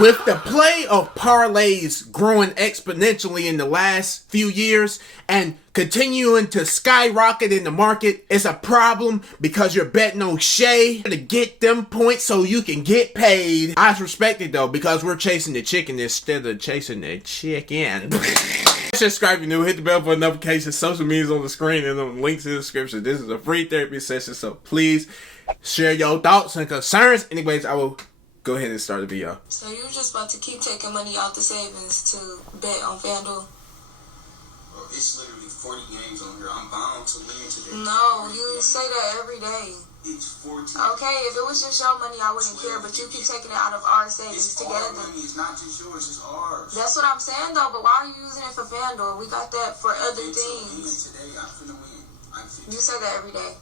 With the play of parlays growing exponentially in the last few years and continuing to skyrocket in the market, it's a problem because you're betting on Shay to get them points so you can get paid. I respect it though, because we're chasing the chicken instead of chasing the chicken. Subscribe if you're new, hit the bell for notifications, social media's on the screen and on the links in the description. This is a free therapy session, so please share your thoughts and concerns. Anyways, I will go ahead and start the video. So you're just about to keep taking money out the savings to bet on FanDuel? Well, it's literally 40 games on here. I'm bound to win today. No, you say that every day. It's 14. Okay, if it was just your money, I wouldn't care, but you keep taking it out of our savings It's together. our money. It's not just yours. It's ours. That's what I'm saying, though, but why are you using it for FanDuel? We got that for other Win things. today. I'm finna win. I'm finna. You say that every day.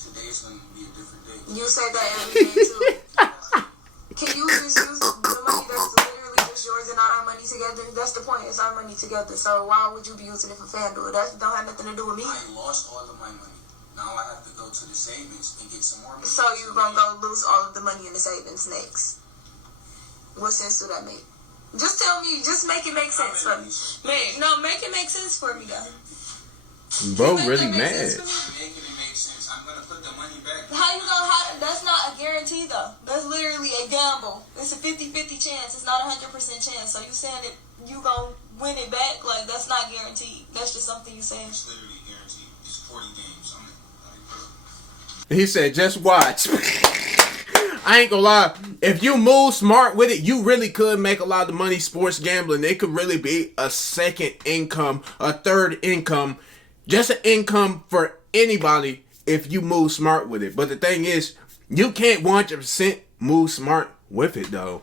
Today is gonna be a different day. You say that every day, too. Can you just use the money that's literally just yours and not our money together? That's the point. It's our money together. So why would you be using it for FanDuel? That don't have nothing to do with me. I lost all of my money. Now I have to go to the savings and get some more money. So you're going to go lose all of the money in the savings next. What sense do that make? Just tell me. Just make it make sense for me. Make it make sense for me, though. Bro, really mad. Making it make sense. I'm going to put the money back. How you gonna? That's not a guarantee, though. That's literally a gamble. It's a 50-50 chance. It's not a 100% chance. So you saying that you gonna win it back? Like, that's not guaranteed. That's just something you saying. It's literally guaranteed. It's 40 games. He said, just watch. I ain't gonna lie. If you move smart with it, you really could make a lot of money sports gambling. It could really be a second income, a third income, just an income for anybody if you move smart with it. But the thing is, you can't 100% move smart with it though.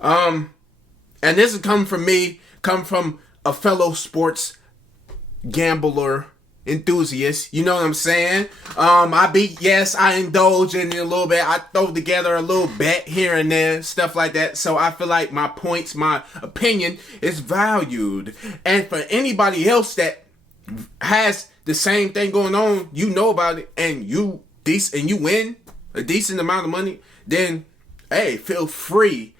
And this is coming from me, come from a fellow sports gambler enthusiast, you know what I'm saying? I indulge in it a little bit. I throw together a little bet here and there, stuff like that. So I feel like my points, my opinion is valued. And for anybody else that has the same thing going on, you know about it, and you win a decent amount of money, then hey, feel free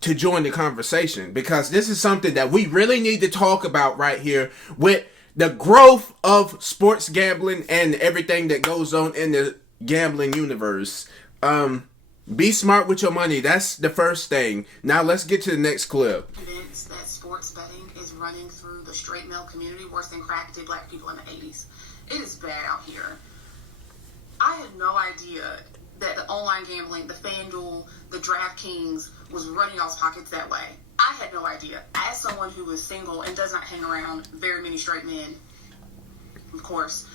to join the conversation, because this is something that we really need to talk about right here with the growth of sports gambling and everything that goes on in the gambling universe. Be smart with your money. That's the first thing. Now let's get to the next clip. Convinced that sports betting is running through the straight male community worse than crack did black people in the 80s. It is bad out here. I had no idea that the online gambling, the FanDuel, the DraftKings was running y'all's pockets that way. I had no idea. As someone who is single and does not hang around very many straight men, of course,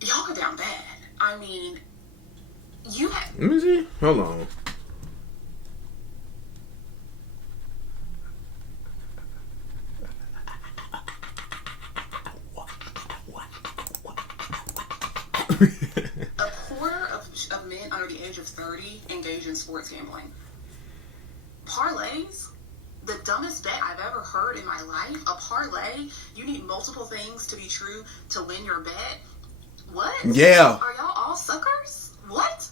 y'all go down bad. I mean, you have... Let me see. Hold on. A quarter of men under the age of 30 engage in sports gambling. Parlays? The dumbest bet I've ever heard in my life. A parlay? You need multiple things to be true to win your bet? What? Yeah. Are y'all all suckers? What?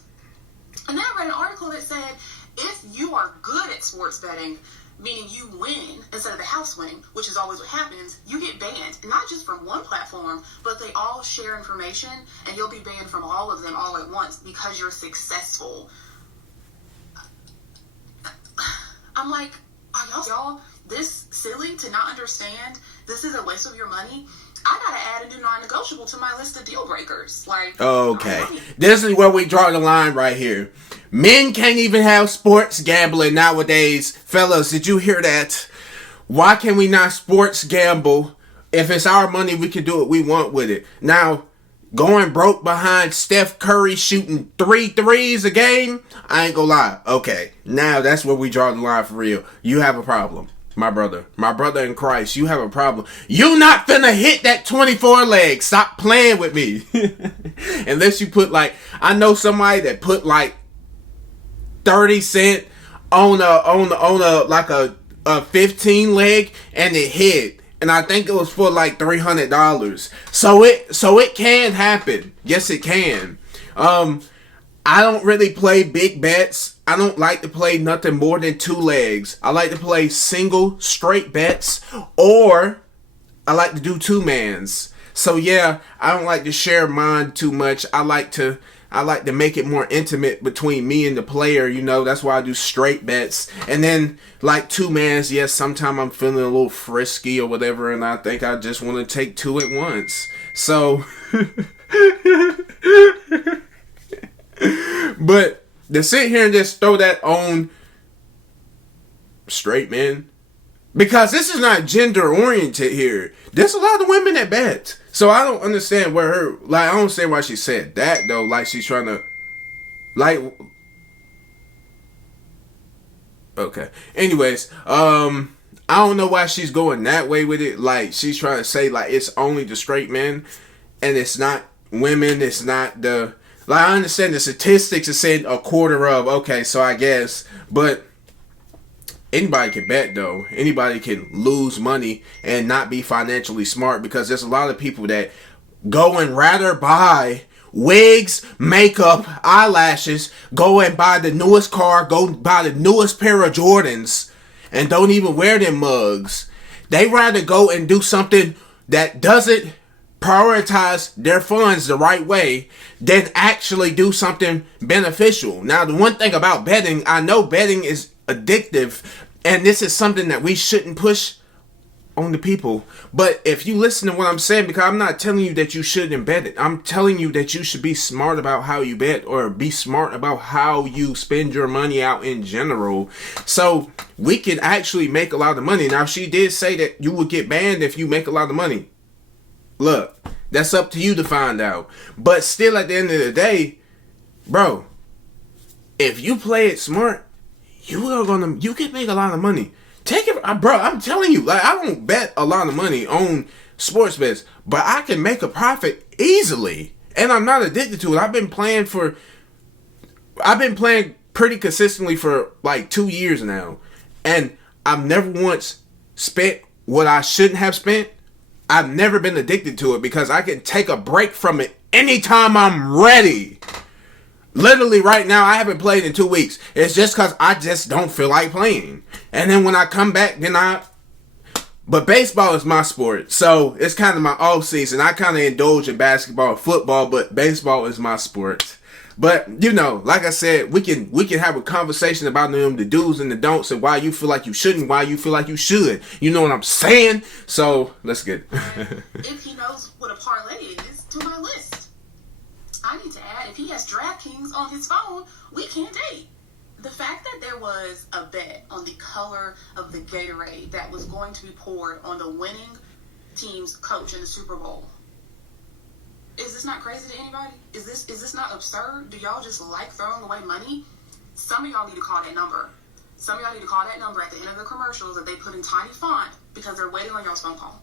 And then I read an article that said, if you are good at sports betting, meaning you win instead of the house win, which is always what happens, you get banned. Not just from one platform, but they all share information, and you'll be banned from all of them all at once because you're successful. I'm like, are y'all this silly to not understand this is a waste of your money? I gotta add a new non-negotiable to my list of deal breakers. Like, okay, this is where we draw the line right here. Men can't even have sports gambling nowadays. Fellas, did you hear that? Why can we not sports gamble? If it's our money, we can do what we want with it. Now, going broke behind Steph Curry shooting 3 threes a game, I ain't gonna lie. Okay, now that's where we draw the line for real. You have a problem, my brother in Christ. You have a problem. You not finna hit that 24 leg. Stop playing with me. Unless you put I know somebody that put 30 cent on a 15 leg and it hit. And I think it was for $300. So it can happen. Yes, it can. I don't really play big bets. I don't like to play nothing more than 2 legs. I like to play single straight bets, or I like to do 2-mans. So yeah, I don't like to share mine too much. I like to make it more intimate between me and the player, you know. That's why I do straight bets. And then like 2-mans, yes, sometimes I'm feeling a little frisky or whatever, and I think I just want to take 2 at once. So but to sit here and just throw that on straight men, because this is not gender oriented here. There's a lot of women that bet. So I don't understand where her, like, I don't understand why she said that though. Like she's trying to, like, okay. Anyways, I don't know why she's going that way with it. Like she's trying to say like it's only the straight men and it's not women. It's not the, like, I understand the statistics are saying a quarter of, okay, so I guess, but anybody can bet though. Anybody can lose money and not be financially smart, because there's a lot of people that go and rather buy wigs, makeup, eyelashes, go and buy the newest car, go buy the newest pair of Jordans, and don't even wear them mugs. They rather go and do something that doesn't prioritize their funds the right way than actually do something beneficial. Now, the one thing about betting, I know betting is addictive, and this is something that we shouldn't push on the people. But if you listen to what I'm saying, because I'm not telling you that you shouldn't bet it, I'm telling you that you should be smart about how you bet, or be smart about how you spend your money out in general, so we can actually make a lot of money. Now, she did say that you would get banned if you make a lot of money. Look, that's up to you to find out. But still, at the end of the day, bro, if you play it smart, you can make a lot of money. Take it, bro. I'm telling you, like, I don't bet a lot of money on sports bets, but I can make a profit easily, and I'm not addicted to it. I've been playing pretty consistently for like 2 years now, and I've never once spent what I shouldn't have spent. I've never been addicted to it because I can take a break from it anytime I'm ready. Literally right now, I haven't played in 2 weeks. It's just because I just don't feel like playing. And then when I come back, but baseball is my sport. So it's kind of my off season. I kind of indulge in basketball and football, but baseball is my sport. But, you know, like I said, we can have a conversation about them, the do's and the don'ts, and why you feel like you shouldn't, why you feel like you should. You know what I'm saying? So, let's get if he knows what a parlay is, to my list. I need to add, if he has DraftKings on his phone, we can't date. The fact that there was a bet on the color of the Gatorade that was going to be poured on the winning team's coach in the Super Bowl. Is this not crazy to anybody? Is this not absurd? Do y'all just like throwing away money? Some of y'all need to call that number. Some of y'all need to call that number at the end of the commercials that they put in tiny font because they're waiting on y'all's phone call.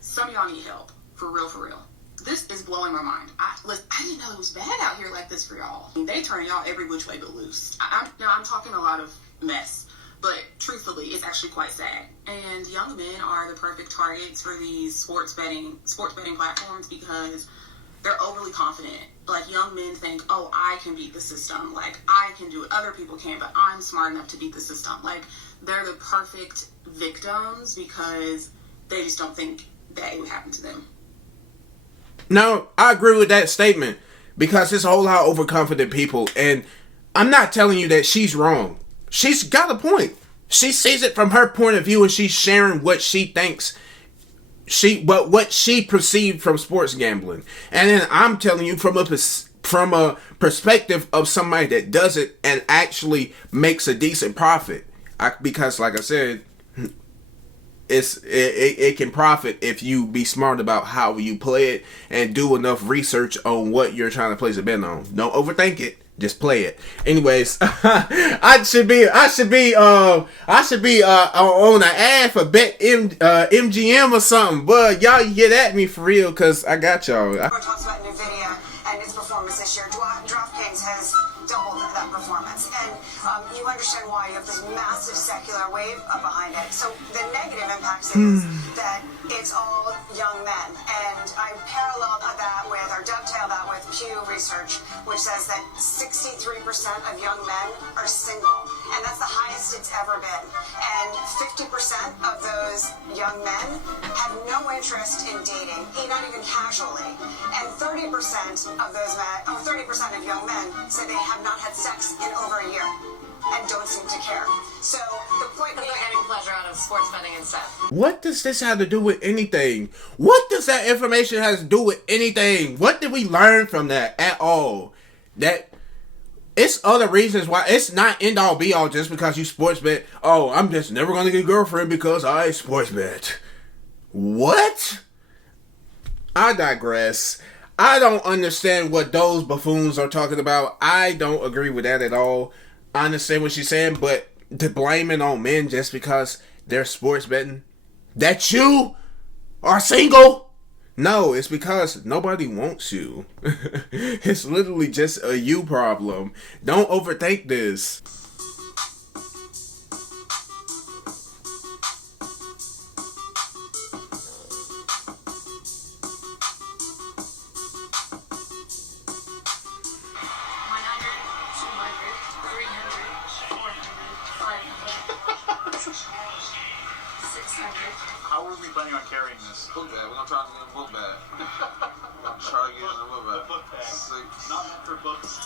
Some of y'all need help. For real, for real. This is blowing my mind. I didn't know it was bad out here like this for y'all. I mean, they turn y'all every which way but loose. I'm talking a lot of mess, but truthfully, it's actually quite sad. And young men are the perfect targets for these sports betting platforms because they're overly confident. Like, young men think, oh, I can beat the system. Like, I can do it. Other people can't, but I'm smart enough to beat the system. Like, they're the perfect victims because they just don't think that it would happen to them. No, I agree with that statement, because there's a whole lot of overconfident people, and I'm not telling you that she's wrong. She's got a point. She sees it from her point of view, and she's sharing what she thinks, what she perceived from sports gambling. And then I'm telling you from a perspective of somebody that does it and actually makes a decent profit. Because, like I said, it can profit if you be smart about how you play it and do enough research on what you're trying to place a bet on. Don't overthink it. Just play it. Anyways, I should be on an ad for MGM or something. But y'all get at me for real, cause I got y'all. Talks about NVIDIA and its performance this year. DraftKings has doubled that performance, and you understand why you have this massive secular wave behind it. So the negative impact is that it's all young men, and I parallel that with, or dovetail that with Pew research, which says that 63% of young men are single, and that's the highest it's ever been. And 50% of those young men have no interest in dating, not even casually. And 30% of those men, or 30% of young men, say they have not had sex in over a year and don't seem to care. So the point being, they're getting pleasure out of sports betting instead. What does this have to do with anything? What does that information have to do with anything? What did we learn from that at all? That it's other reasons why. It's not end all be all just because you sports bet. Oh, I'm just never gonna get a girlfriend because I sports bet. What? I digress. I don't understand what those buffoons are talking about. I don't agree with that at all. I understand what she's saying, but to blame it on men just because they're sports betting, that you are single? No, it's because nobody wants you. It's literally just a you problem. Don't overthink this. How are we planning on carrying this? Book bag. We're gonna try to get a book bag. I'm trying to get in the book bag. Book bag. 6, Not meant for books.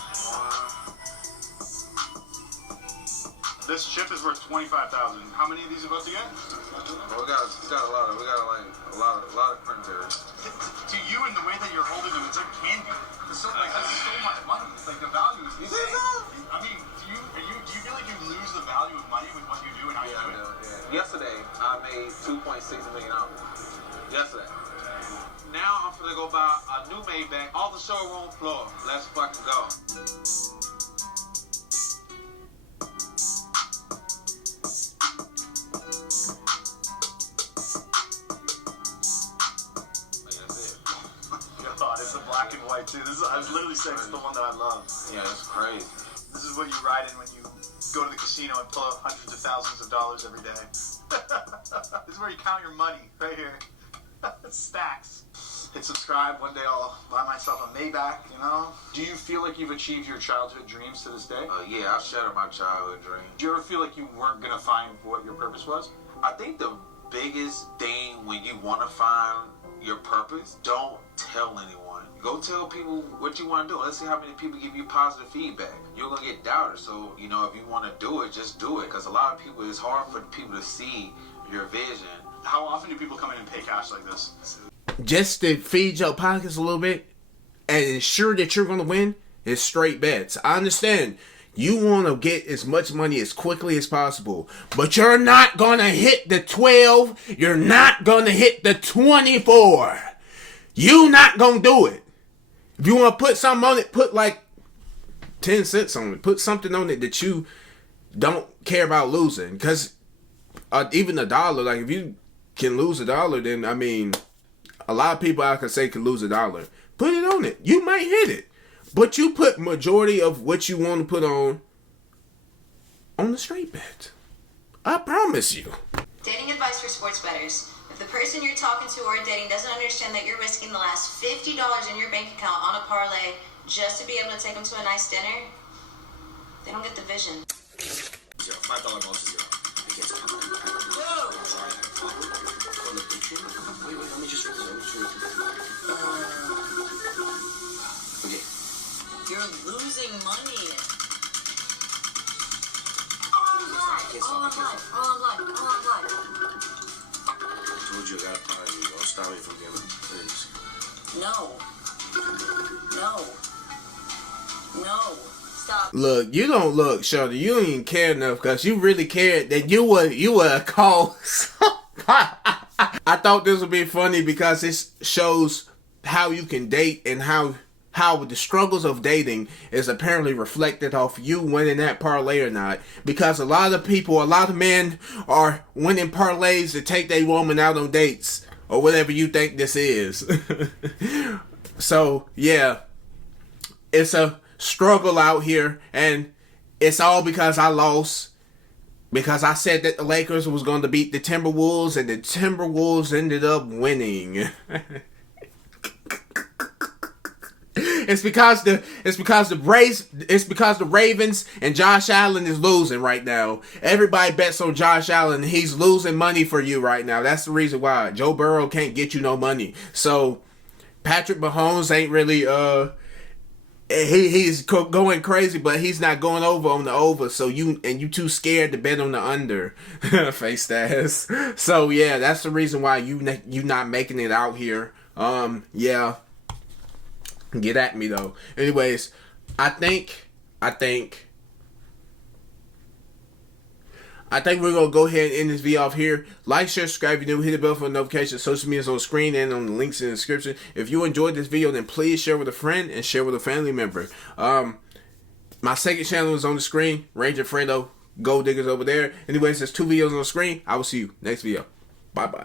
1. This chip is worth 25,000. How many of these are about to get? Well, we got a lot of. We got like a lot of printers. To you, in the way that you're holding them, it's like candy. It's so, like, that's so much money. It's like the value is insane. I mean, do you feel like you lose the value of money with what you do and how you do it? Yeah. Yesterday, I made $2.6 million. Yesterday. Now I'm gonna go buy a new Maybach off the showroom floor. Let's fucking go. It's the black and white too. I was literally saying it's the one that I love. Yeah, that's crazy. This is what you ride in when you go to the casino and pull out hundreds of thousands of dollars every day. This is where you count your money, right here. Stacks. Hit subscribe. One day I'll buy myself a Maybach, you know? Do you feel like you've achieved your childhood dreams to this day? Yeah, I shattered my childhood dream. Do you ever feel like you weren't going to find what your purpose was? I think the biggest thing when you want to find your purpose, don't tell anyone. Go tell people what you want to do. Let's see how many people give you positive feedback. You're going to get doubted. So, if you want to do it, just do it. Because a lot of people, it's hard for people to see your vision. How often do people come in and pay cash like this? Just to feed your pockets a little bit and ensure that you're going to win is straight bets. I understand. You want to get as much money as quickly as possible. But you're not going to hit the 12. You're not going to hit the 24. You not going to do it. If you want to put something on it, put like 10 cents on it. Put something on it that you don't care about losing. Because even $1, like if you can lose $1, then I mean, a lot of people I can say can lose $1. Put it on it. You might hit it. But you put majority of what you want to put on the straight bet. I promise you. Dating advice for sports bettors. If the person you're talking to or dating doesn't understand that you're risking the last $50 in your bank account on a parlay just to be able to take them to a nice dinner, they don't get the vision. $5 most is $0. Whoa! Wait, let me just okay. You're losing money. All on live. I told you I got a party. Don't stop me from getting please. No. Stop. Look, you don't look, Shorty. You don't even care enough because you really cared that you were a cause. I thought this would be funny because it shows how you can date and how the struggles of dating is apparently reflected off you winning that parlay or not. Because a lot of men are winning parlays to take their woman out on dates or whatever you think this is. So, yeah, it's a struggle out here and it's all because I lost. Because I said that the Lakers was going to beat the Timberwolves and the Timberwolves ended up winning. It's because the Ravens and Josh Allen is losing right now. Everybody bets on Josh Allen. He's losing money for you right now. That's the reason why. Joe Burrow can't get you no money. So Patrick Mahomes ain't really he's going crazy, but he's not going over on the over. So you too scared to bet on the under. Face ass. So yeah, that's the reason why you not making it out here. Yeah. Get at me though. Anyways, I think we're gonna go ahead and end this video off here. Like, share, subscribe if you're new. Hit the bell for notifications. Social media is on the screen and on the links in the description. If you enjoyed this video, then please share with a friend and share with a family member. My second channel is on the screen. Ranger Fredo, Gold Diggers over there. Anyways, there's 2 videos on the screen. I will see you next video. Bye bye.